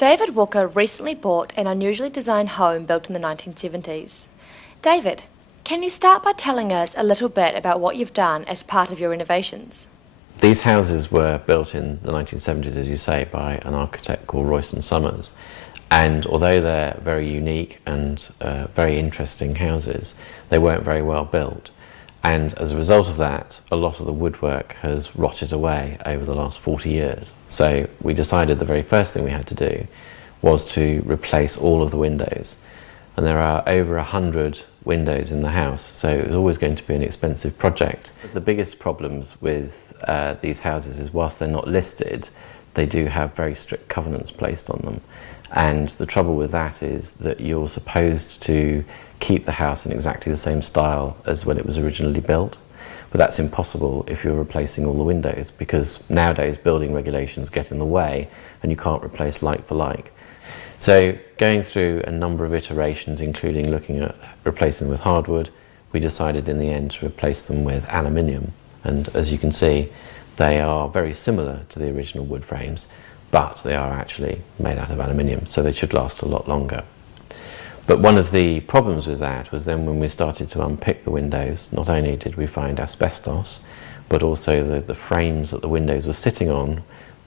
David Walker recently bought an unusually designed home built in the 1970s. David, can you start by telling us a little bit about what you've done as part of your renovations? These houses were built in the 1970s, as you say, by an architect called Royston Somers. And although they're very unique and very interesting houses, they weren't very well built. And as a result of that, a lot of the woodwork has rotted away over the last 40 years. So we decided the very first thing we had to do was to replace all of the windows. And there are over 100 windows in the house, so it was always going to be an expensive project. The biggest problems with these houses is whilst they're not listed, they do have very strict covenants placed on them. And the trouble with that is that you're supposed to keep the house in exactly the same style as when it was originally built. But that's impossible if you're replacing all the windows, because nowadays building regulations get in the way and you can't replace like for like. So going through a number of iterations, including looking at replacing them with hardwood, we decided in the end to replace them with aluminium. And as you can see, they are very similar to the original wood frames, but they are actually made out of aluminium, so they should last a lot longer. But one of the problems with that was then when we started to unpick the windows, not only did we find asbestos, but also the frames that the windows were sitting on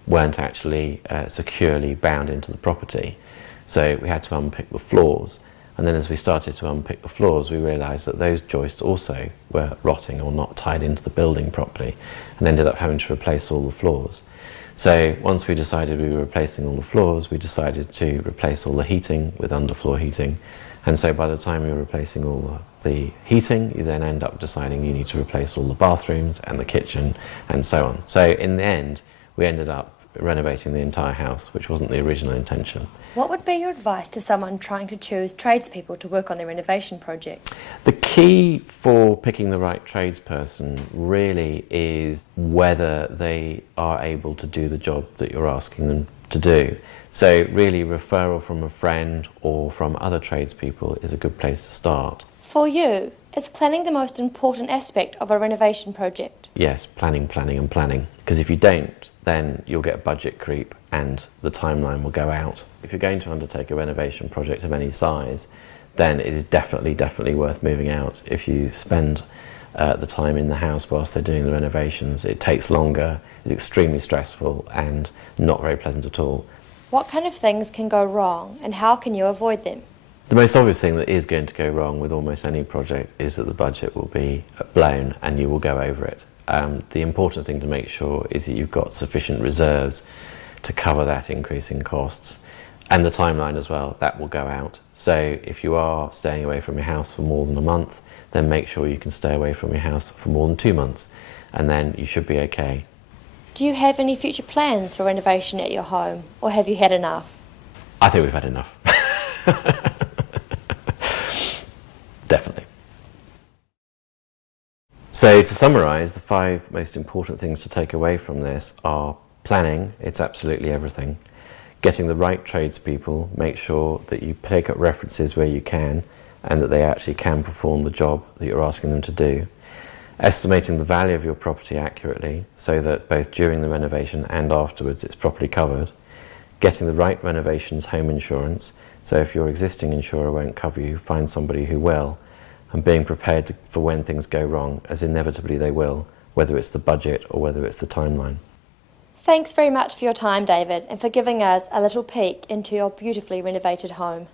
weren't actually securely bound into the property. So we had to unpick the floors. And then as we started to unpick the floors, we realised that those joists also were rotting or not tied into the building properly, and ended up having to replace all the floors. So once we decided we were replacing all the floors, we decided to replace all the heating with underfloor heating. And so by the time you're replacing all the heating, you then end up deciding you need to replace all the bathrooms and the kitchen and so on. So in the end, we ended up renovating the entire house, which wasn't the original intention. What would be your advice to someone trying to choose tradespeople to work on their renovation project? The key for picking the right tradesperson really is whether they are able to do the job that you're asking them to do. So really, referral from a friend or from other tradespeople is a good place to start. For you, is planning the most important aspect of a renovation project? Yes, planning, planning and planning. Because if you don't, then you'll get budget creep and the timeline will go out. If you're going to undertake a renovation project of any size, then it is definitely worth moving out. If you spend the time in the house whilst they're doing the renovations, it takes longer, it's extremely stressful and not very pleasant at all. What kind of things can go wrong and how can you avoid them? The most obvious thing that is going to go wrong with almost any project is that the budget will be blown and you will go over it. The important thing to make sure is that you've got sufficient reserves to cover that increase in costs, and the timeline as well, that will go out. So if you are staying away from your house for more than a month, then make sure you can stay away from your house for more than 2 months, and then you should be okay. Do you have any future plans for renovation at your home, or have you had enough? I think we've had enough. Definitely. So to summarise, the 5 most important things to take away from this are planning, it's absolutely everything. Getting the right tradespeople, make sure that you pick up references where you can and that they actually can perform the job that you're asking them to do. Estimating the value of your property accurately so that both during the renovation and afterwards it's properly covered. Getting the right renovations home insurance, so if your existing insurer won't cover you, find somebody who will. And being prepared for when things go wrong, as inevitably they will, whether it's the budget or whether it's the timeline. Thanks very much for your time, David, and for giving us a little peek into your beautifully renovated home.